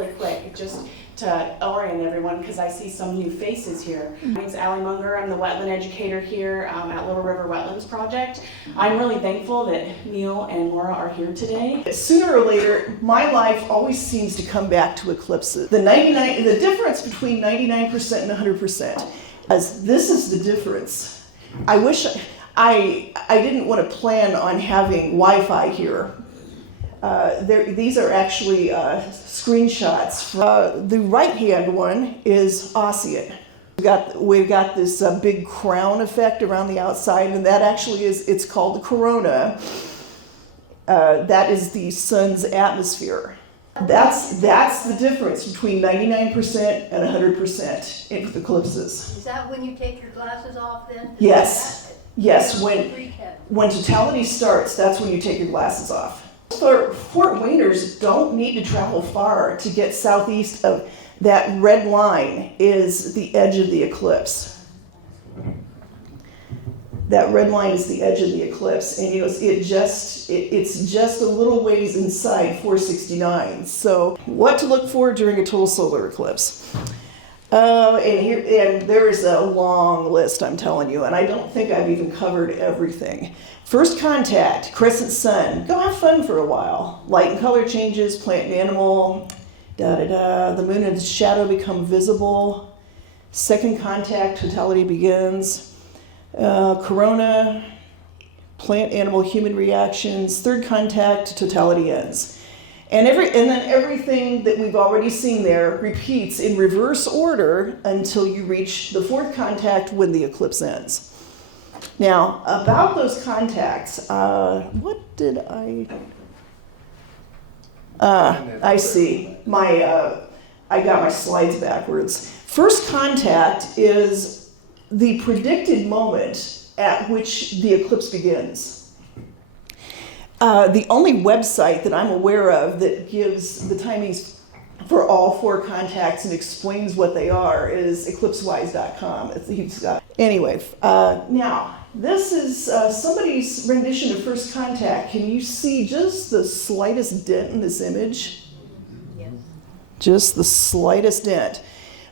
Really quick, just to orient everyone, because I see some new faces here. My name's Allie Munger. I'm the wetland educator here at Little River Wetlands Project. I'm really thankful that Neil and Laura are here today. Sooner or later, my life always seems to come back to eclipses. The difference between 99% and 100%. As this is the difference. I wish I didn't want to plan on having Wi-Fi here. These are actually screenshots. The right-hand one is Ocean. We've got this big crown effect around the outside, and that actually it's called the corona. That is the sun's atmosphere. That's the difference between 99% and 100% in eclipses. Is that when you take your glasses off then? Yes. Yes, when totality starts, that's when you take your glasses off. Fort Wayners don't need to travel far to get southeast of that red line is the edge of the eclipse. That red line is the edge of the eclipse, and you know it's just a little ways inside 469. So, what to look for during a total solar eclipse? And there is a long list, I'm telling you, and I don't think I've even covered everything. First contact, crescent sun. Go have fun for a while. Light and color changes, plant and animal, The moon and the shadow become visible. Second contact, totality begins. Corona, plant, animal, human reactions. Third contact, totality ends. And then everything that we've already seen there repeats in reverse order until you reach the fourth contact when the eclipse ends. Now, about those contacts, what did I see. I got my slides backwards. First contact is the predicted moment at which the eclipse begins. The only website that I'm aware of that gives the timings for all four contacts and explains what they are is eclipsewise.com. Anyway, now this is somebody's rendition of first contact. Can you see just the slightest dent in this image? Yes. Just the slightest dent.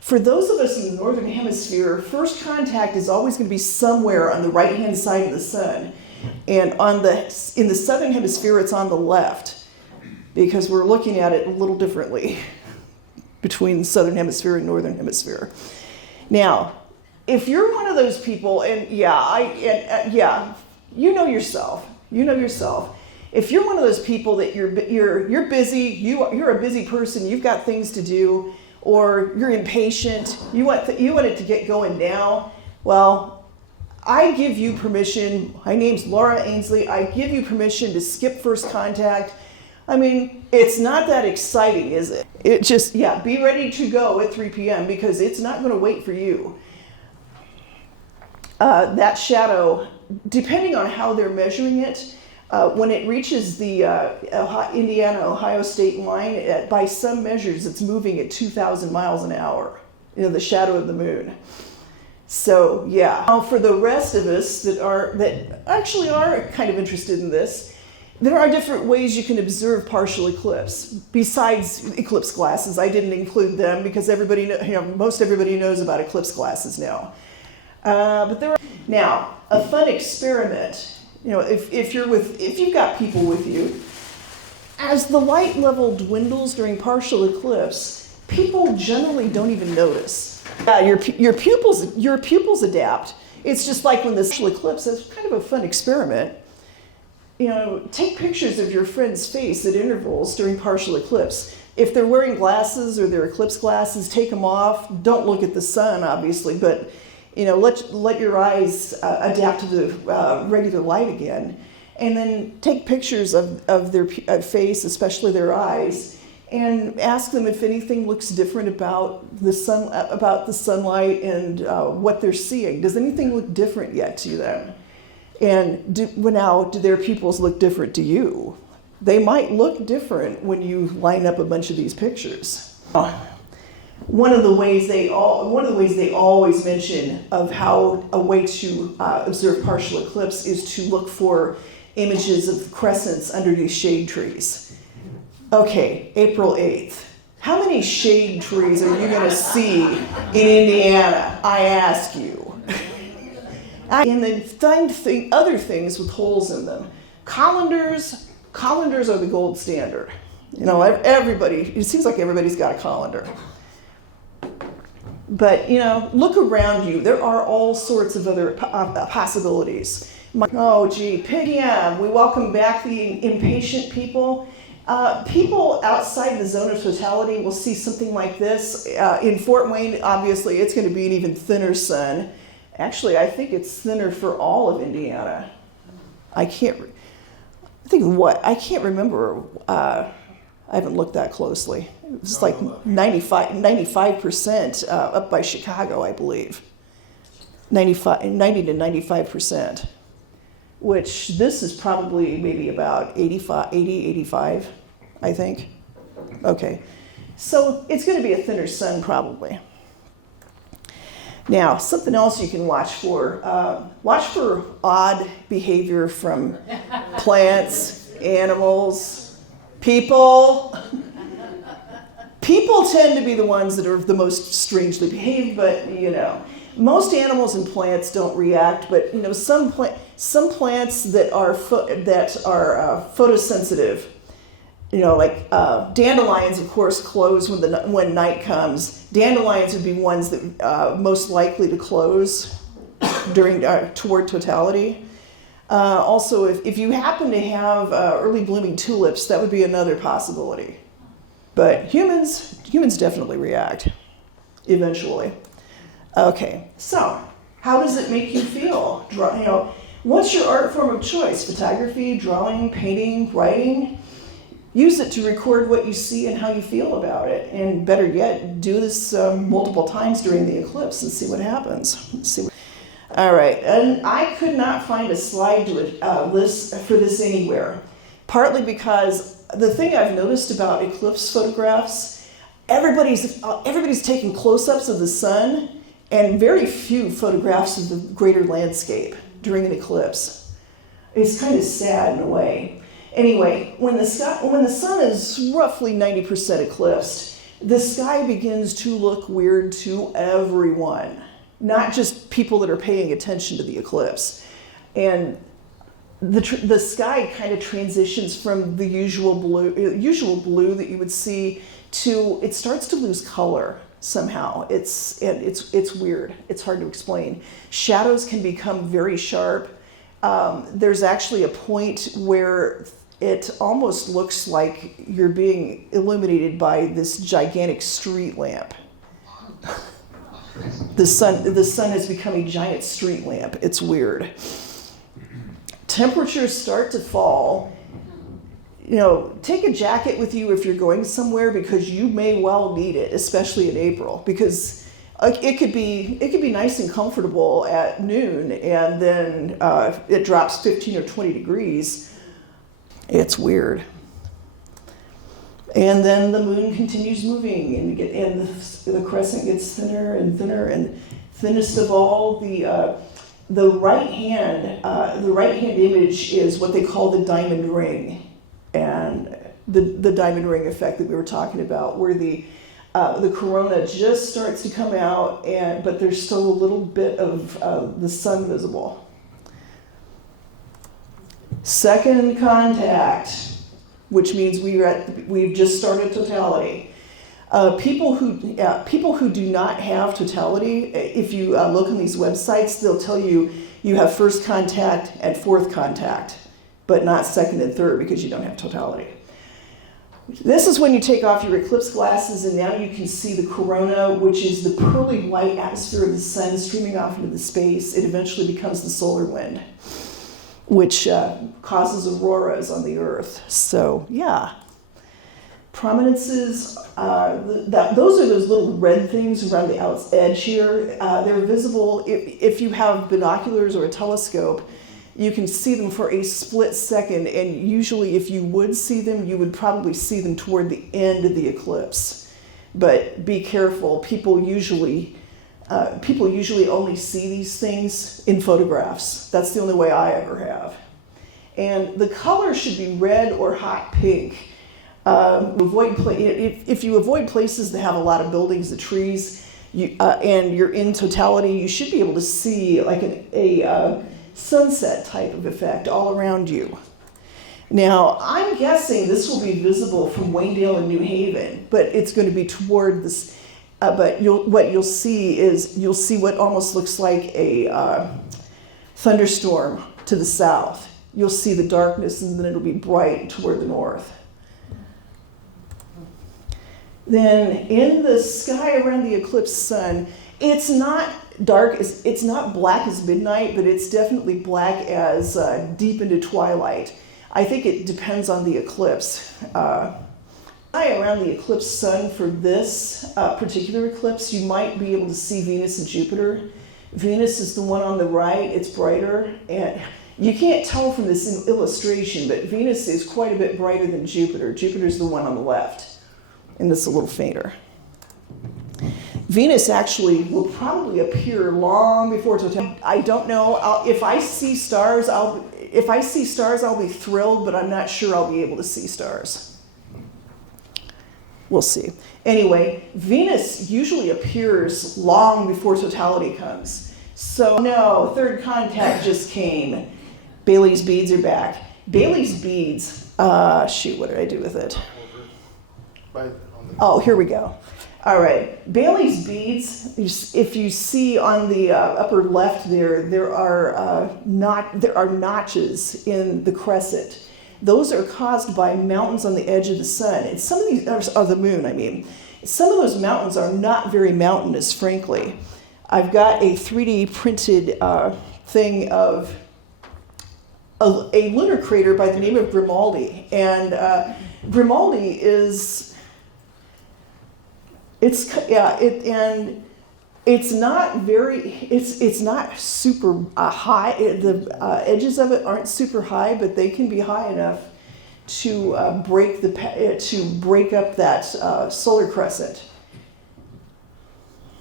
For those of us in the northern hemisphere, first contact is always going to be somewhere on the right-hand side of the sun. And in the southern hemisphere, it's on the left, because we're looking at it a little differently between the southern hemisphere and northern hemisphere. Now, if you're one of those people, and you know yourself. If you're one of those people that you're busy, you're a busy person, you've got things to do, or you're impatient, you want it to get going now, well, I give you permission. My name's Laura Ainslie. I give you permission to skip first contact. I mean, it's not that exciting, is it? It just, be ready to go at 3 p.m. because it's not going to wait for you. That shadow, depending on how they're measuring it, when it reaches the Indiana-Ohio state line, by some measures, it's moving at 2,000 miles an hour, the shadow of the moon. So, Now, for the rest of us that actually are kind of interested in this, there are different ways you can observe partial eclipse. Besides eclipse glasses, I didn't include them because most everybody knows about eclipse glasses now. But there are now a fun experiment. If you've got people with you, as the light level dwindles during partial eclipse, people generally don't even notice. Your pupils adapt. It's just like when this eclipse is kind of a fun experiment. Take pictures of your friend's face at intervals during partial eclipse. If they're wearing glasses or their eclipse glasses, take them off. Don't look at the sun, obviously, but let your eyes adapt to the regular light again, and then take pictures of their face, especially their eyes, and ask them if anything looks different about the sunlight and what they're seeing. Does anything look different yet to them? And do their pupils look different to you? They might look different when you line up a bunch of these pictures. One of the ways they always mention of how a way to observe partial eclipse is to look for images of crescents under these shade trees. Okay, April 8th. How many shade trees are you going to see in Indiana? I ask you. And then find other things with holes in them. Colanders are the gold standard. You know, it seems like everybody's got a colander. But, you know, look around you. There are all sorts of other possibilities. Oh, gee, PIGM, we welcome back the impatient people. People outside the zone of totality will see something like this. In Fort Wayne, obviously, it's going to be an even thinner sun. Actually, I think it's thinner for all of Indiana. I can't remember. I haven't looked that closely. It was like 95% up by Chicago, I believe. 90 to 95%. Which this is probably maybe about 85, I think. Okay, so it's going to be a thinner sun probably. Now, something else you can watch for odd behavior from plants, animals, people. People tend to be the ones that are the most strangely behaved, but you know, most animals and plants don't react, but you know, some plants that are photosensitive, you know, like dandelions, of course, close when night comes. Dandelions would be ones that most likely to close during toward totality. Also, if you happen to have early blooming tulips, that would be another possibility. But humans definitely react eventually. Okay, so how does it make you feel? What's your art form of choice? Photography, drawing, painting, writing? Use it to record what you see and how you feel about it. And better yet, do this multiple times during the eclipse and see what happens. All right, and I could not find a slide to list for this anywhere. Partly because the thing I've noticed about eclipse photographs, everybody's taking close-ups of the sun and very few photographs of the greater landscape during an eclipse. It's kind of sad in a way. Anyway, when the sun is roughly 90% eclipsed, the sky begins to look weird to everyone, not just people that are paying attention to the eclipse. And the sky kind of transitions from the usual blue that you would see to, it starts to lose color somehow. It's weird. It's hard to explain. Shadows can become very sharp. There's actually a point where it almost looks like you're being illuminated by this gigantic street lamp. The sun has become a giant street lamp. It's weird. Temperatures start to fall. You know, take a jacket with you if you're going somewhere because you may well need it, especially in April, because it could be nice and comfortable at noon, and then it drops 15 or 20 degrees. It's weird. And then the moon continues moving, and the crescent gets thinner and thinner, and thinnest of all, the right hand image is what they call the diamond ring, and the diamond ring effect that we were talking about, where the corona just starts to come out, but there's still a little bit of the sun visible. Second contact, which means we've just started totality. People who do not have totality, if you look on these websites, they'll tell you have first contact and fourth contact, but not second and third because you don't have totality. This is when you take off your eclipse glasses, and now you can see the corona, which is the pearly white atmosphere of the sun streaming off into the space. It eventually becomes the solar wind, which causes auroras on the Earth. So, yeah. Prominences, those are those little red things around the edge here. They're visible if you have binoculars or a telescope. You can see them for a split second, and usually if you would see them, you would probably see them toward the end of the eclipse. But be careful, people usually only see these things in photographs. That's the only way I ever have. And the color should be red or hot pink. If you avoid places that have a lot of buildings, the trees, and you're in totality, you should be able to see like a sunset type of effect all around you. Now, I'm guessing this will be visible from Waynedale and New Haven, but it's going to be toward this. But what you'll see is what almost looks like a thunderstorm to the south. You'll see the darkness, and then it'll be bright toward the north. Then in the sky around the eclipse sun, it's not dark, it's not black as midnight, but it's definitely black as deep into twilight. I think it depends on the eclipse. Around the eclipse sun for this particular eclipse, you might be able to see Venus and Jupiter. Venus is the one on the right, it's brighter, and you can't tell from this illustration, but Venus is quite a bit brighter than Jupiter. Jupiter's the one on the left, and it's a little fainter. Venus actually will probably appear long before totality. I don't know. If I see stars, I'll be thrilled, but I'm not sure I'll be able to see stars. We'll see. Anyway, Venus usually appears long before totality comes. So no, third contact just came. Bailey's beads are back. Bailey's beads, what did I do with it? Oh, here we go. All right, Bailey's beads, if you see on the upper left there are notches in the crescent. Those are caused by mountains on the edge of the sun. And some of these are the moon, I mean. Some of those mountains are not very mountainous, frankly. I've got a 3D printed thing of a lunar crater by the name of Grimaldi. And Grimaldi is... It's not super high. The edges of it aren't super high, but they can be high enough to break up that solar crescent.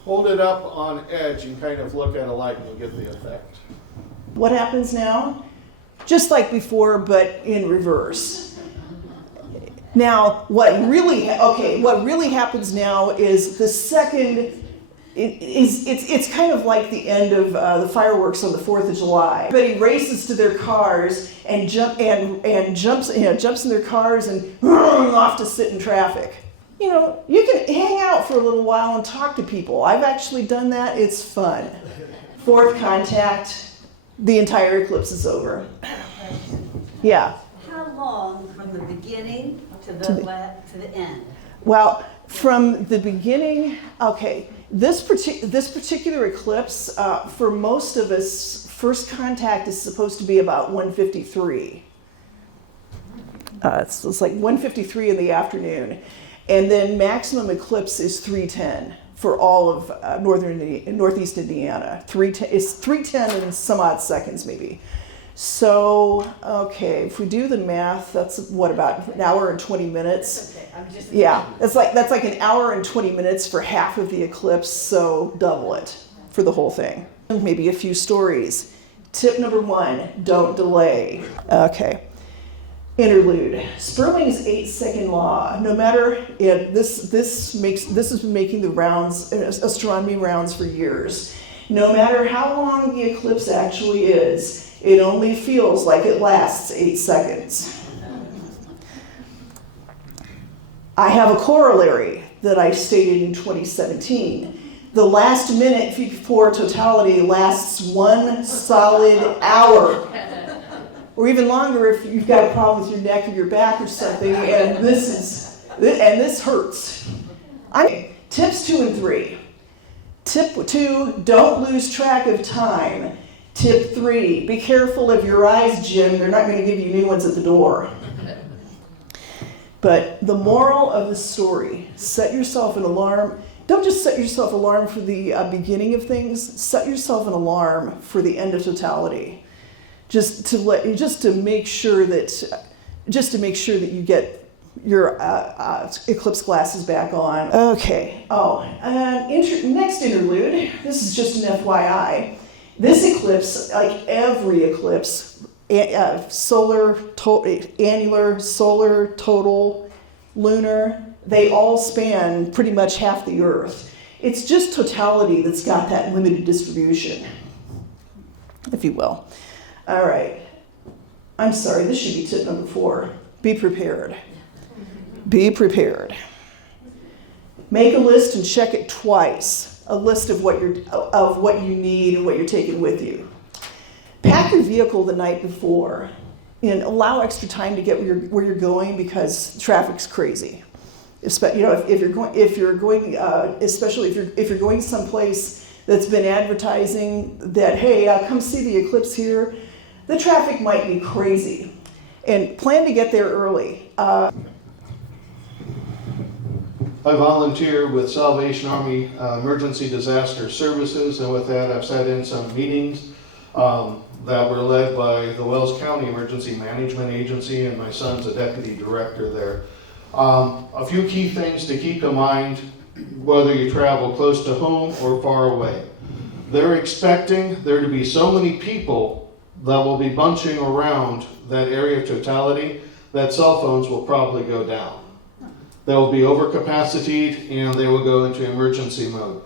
Hold it up on edge and kind of look at a light and you'll get the effect. What happens now? Just like before, but in reverse. Now, what really happens now is the second. It's kind of like the end of the fireworks on the 4th of July. Everybody races to their cars and jumps in their cars and off to sit in traffic. You know, you can hang out for a little while and talk to people. I've actually done that. It's fun. Fourth contact, the entire eclipse is over. Yeah. How long from the beginning to the end? Well, from the beginning, okay. This particular eclipse, for most of us, first contact is supposed to be about 1:53. It's like 1:53 in the afternoon. And then maximum eclipse is 3:10 for all of northeast Indiana. It's 3:10 in some odd seconds maybe. So, okay, if we do the math, that's what, about an hour and 20 minutes? Okay, yeah, that's like an hour and 20 minutes for half of the eclipse, so double it for the whole thing. Maybe a few stories. Tip number 1, don't delay. Okay. Interlude. Sperling's 8-second law. No matter this has been making the rounds, astronomy rounds for years. No matter how long the eclipse actually is, it only feels like it lasts 8 seconds. I have a corollary that I stated in 2017. The last minute before totality lasts 1 solid hour. Or even longer if you've got a problem with your neck or your back or something, and this hurts. Tips 2 and 3. Tip 2, don't lose track of time. Tip 3, be careful of your eyes, Jim. They're not going to give you new ones at the door. But the moral of the story, set yourself an alarm. Don't just set yourself an alarm for the beginning of things. Set yourself an alarm for the end of totality. Just to make sure that you get your eclipse glasses back on. Okay. Next interlude. This is just an FYI. This eclipse, like every eclipse, annular, solar, total, lunar, they all span pretty much half the Earth. It's just totality that's got that limited distribution, if you will. All right. I'm sorry, this should be tip number 4. Be prepared. Be prepared. Make a list and check it twice. A list of what you need and what you're taking with you. Pack your vehicle the night before and allow extra time to get where you're going because traffic's crazy. Especially if you're going someplace that's been advertising that, hey, come see the eclipse here, the traffic might be crazy. And plan to get there early. I volunteer with Salvation Army Emergency Disaster Services, and with that I've sat in some meetings that were led by the Wells County Emergency Management Agency, and my son's a deputy director there. A few key things to keep in mind whether you travel close to home or far away. They're expecting there to be so many people that will be bunching around that area of totality that cell phones will probably go down. They will be overcapacitated and they will go into emergency mode.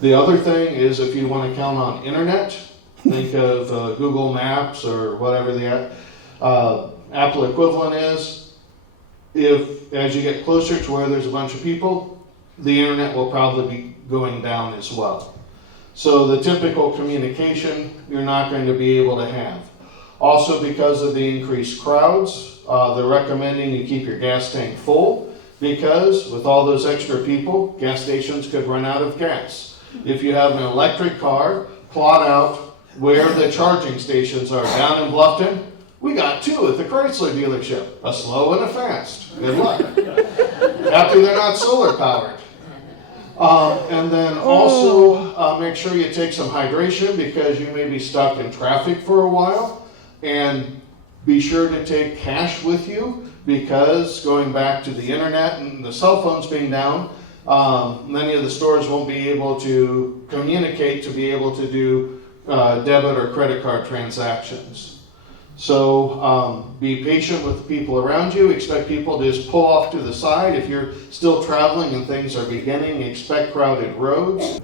The other thing is if you want to count on internet, think of Google Maps or whatever the Apple equivalent is. If, as you get closer to where there's a bunch of people, the internet will probably be going down as well. So the typical communication you're not going to be able to have. Also, because of the increased crowds, they're recommending you keep your gas tank full because with all those extra people, gas stations could run out of gas. If you have an electric car, plot out where the charging stations are. Down in Bluffton, we got 2 at the Chrysler dealership, a slow and a fast. Good luck. After they're not solar powered. And then also make sure you take some hydration because you may be stuck in traffic for a while. And be sure to take cash with you because going back to the internet and the cell phones being down, many of the stores won't be able to communicate to be able to do debit or credit card transactions. So be patient with the people around you. Expect people to just pull off to the side. If you're still traveling and things are beginning, expect crowded roads.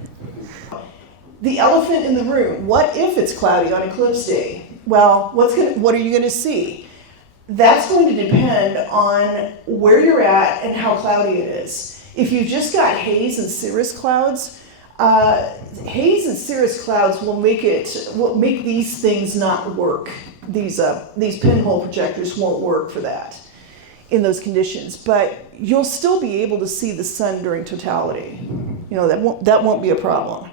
The elephant in the room. What if it's cloudy on eclipse day? Well, what are you going to see? That's going to depend on where you're at and how cloudy it is. If you've just got haze and cirrus clouds, haze and cirrus clouds will make these things not work. These pinhole projectors won't work for that in those conditions, but you'll still be able to see the sun during totality. That won't be a problem.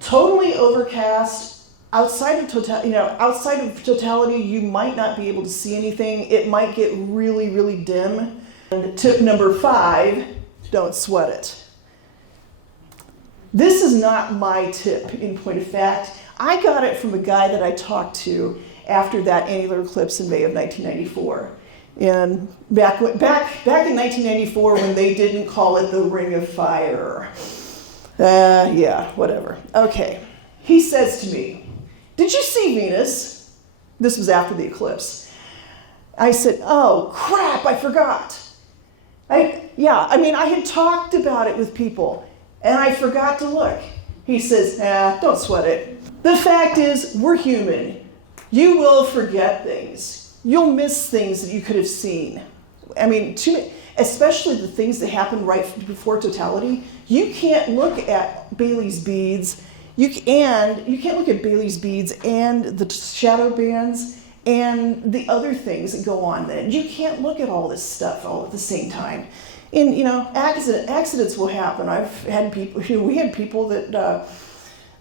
Totally overcast. Outside of totality, you might not be able to see anything. It might get really, really dim. And tip number 5, don't sweat it. This is not my tip, in point of fact. I got it from a guy that I talked to after that annular eclipse in May of 1994. And back in 1994 when they didn't call it the Ring of Fire. Yeah, whatever. Okay. He says to me, "Did you see Venus?" This was after the eclipse. I said, "Oh, crap, I forgot." I had talked about it with people, and I forgot to look. He says, don't sweat it. The fact is, we're human. You will forget things. You'll miss things that you could have seen. Especially the things that happen right before totality. You can't look at Bailey's beads. You can't look at Bailey's beads and the shadow bands and the other things that go on then. You can't look at all this stuff all at the same time. And, accidents will happen. We had people that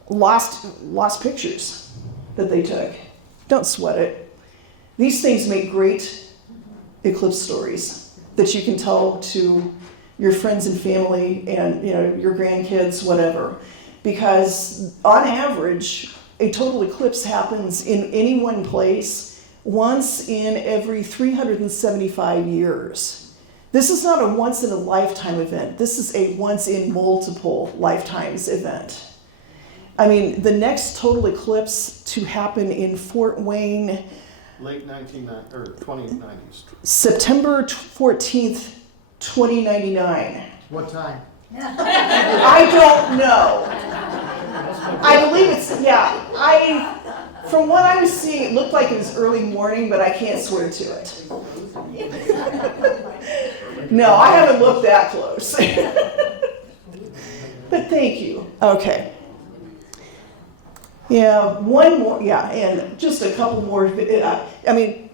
lost pictures that they took. Don't sweat it. These things make great eclipse stories that you can tell to your friends and family and your grandkids, whatever. Because on average, a total eclipse happens in any one place once in every 375 years. This is not a once in a lifetime event. This is a once in multiple lifetimes event. The next total eclipse to happen in Fort Wayne, Late 1990 or 2090s. September 14th, 2099. What time? I don't know. I believe it's, from what I was seeing, it looked like it was early morning, but I can't swear to it. No, I haven't looked that close. But thank you. Okay. Yeah, one more, and just a couple more.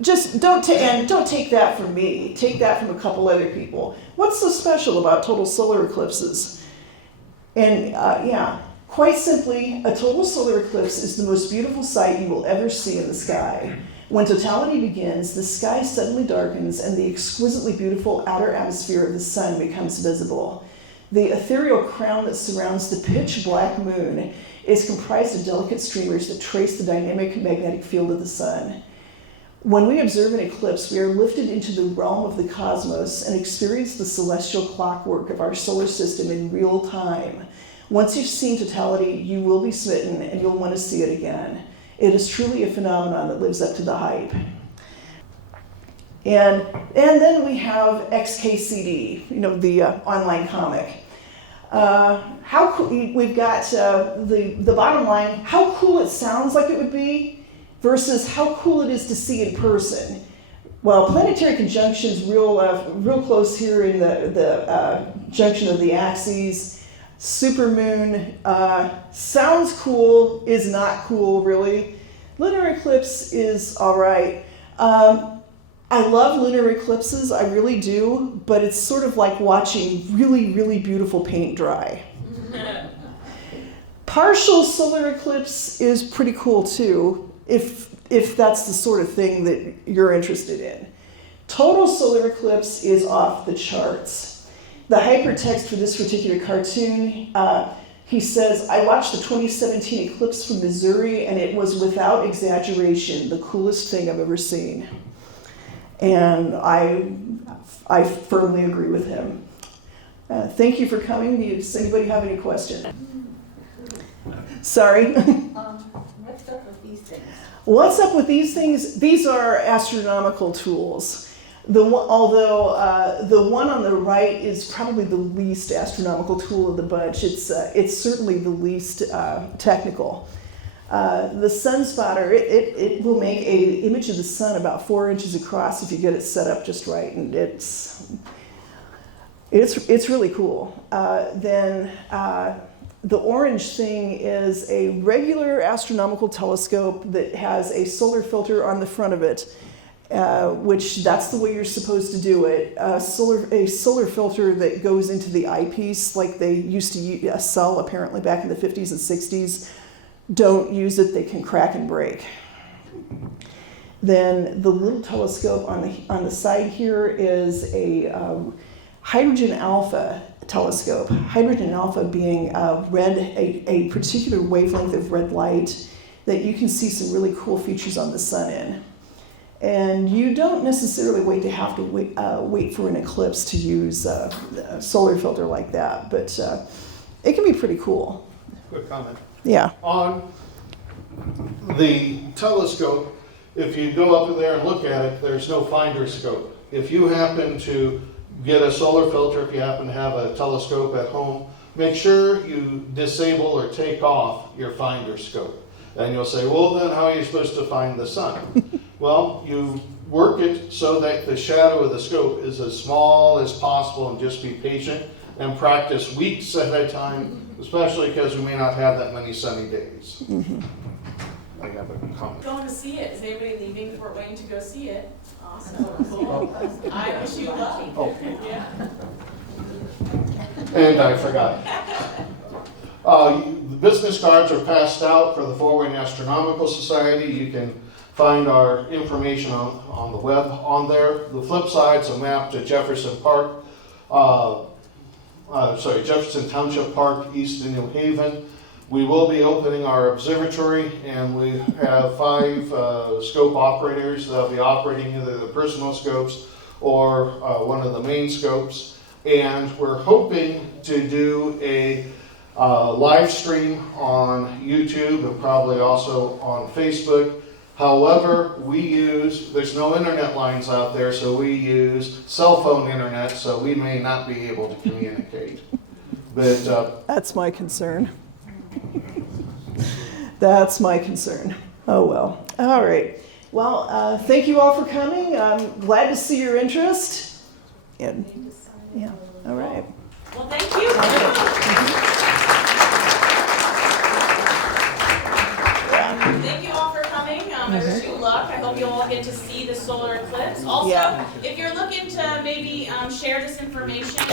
Just don't take that from me. Take that from a couple other people. What's so special about total solar eclipses? And quite simply, a total solar eclipse is the most beautiful sight you will ever see in the sky. When totality begins, the sky suddenly darkens and the exquisitely beautiful outer atmosphere of the sun becomes visible. The ethereal crown that surrounds the pitch black moon is comprised of delicate streamers that trace the dynamic magnetic field of the sun. When we observe an eclipse, we are lifted into the realm of the cosmos and experience the celestial clockwork of our solar system in real time. Once you've seen totality, you will be smitten and you'll want to see it again. It is truly a phenomenon that lives up to the hype. And then we have XKCD, the online comic. How cool, we've got the bottom line, how cool it sounds like it would be versus how cool it is to see in person. Well, planetary conjunctions real close here in the junction of the axes. Supermoon sounds cool, is not cool really. Lunar eclipse is all right. I love lunar eclipses, I really do, but it's sort of like watching really, really beautiful paint dry. Partial solar eclipse is pretty cool too, if that's the sort of thing that you're interested in. Total solar eclipse is off the charts. The hypertext for this particular cartoon, he says, I watched the 2017 eclipse from Missouri and it was without exaggeration the coolest thing I've ever seen. And I firmly agree with him. Thank you for coming. Does anybody have any questions? Sorry. What's up with these things? What's up with these things? These are astronomical tools. Although the one on the right is probably the least astronomical tool of the bunch. It's certainly the least technical. The sun spotter, it will make an image of the sun about 4 inches across if you get it set up just right, and it's really cool. Then the orange thing is a regular astronomical telescope that has a solar filter on the front of it, which that's the way you're supposed to do it. A solar filter that goes into the eyepiece like they used to sell apparently back in the 50s and 60s. Don't use it, they can crack and break. Then the little telescope on the side here is a hydrogen alpha telescope. Hydrogen alpha being a particular wavelength of red light that you can see some really cool features on the sun in. And you don't necessarily have to wait for an eclipse to use a solar filter like that, but it can be pretty cool. Quick comment. Yeah. On the telescope, if you go up in there and look at it, there's no finder scope. If you happen to get a solar filter, if you happen to have a telescope at home, make sure you disable or take off your finder scope. And you'll say, well, then how are you supposed to find the sun? Well, you work it so that the shadow of the scope is as small as possible and just be patient and practice weeks at a time, especially because we may not have that many sunny days. Mm-hmm. I have a comment. Going to see it. Is anybody leaving Fort Wayne to go see it? Awesome. Cool. I wish you luck. Oh. Yeah. And I forgot. The business cards are passed out for the Fort Wayne Astronomical Society. You can find our information on the web on there. The flip side is a map to Jefferson Park. Jefferson Township Park, east in New Haven. We will be opening our observatory, and we have 5 scope operators that will be operating either the personal scopes or one of the main scopes. And we're hoping to do a live stream on YouTube and probably also on Facebook. However, there's no internet lines out there, so we use cell phone internet, so we may not be able to communicate. But That's my concern. That's my concern. Oh, well. All right. Well, thank you all for coming. I'm glad to see your interest. And, yeah, all right. Well, thank you. Thank you all for coming. I wish you luck. I hope you all get to see the solar eclipse. Also, Yeah. if you're looking to maybe share this information,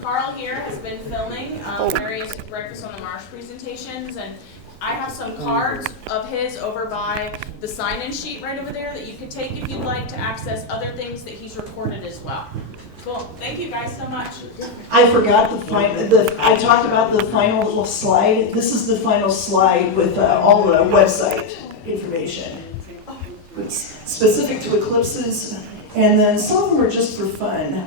Carl here has been filming various Breakfast on the Marsh presentations, and I have some cards of his over by the sign-in sheet right over there that you could take if you'd like to access other things that he's recorded as well. Cool. Thank you guys so much. I forgot I talked about the final little slide. This is the final slide with all the website information. It's specific to eclipses, and then some of them are just for fun.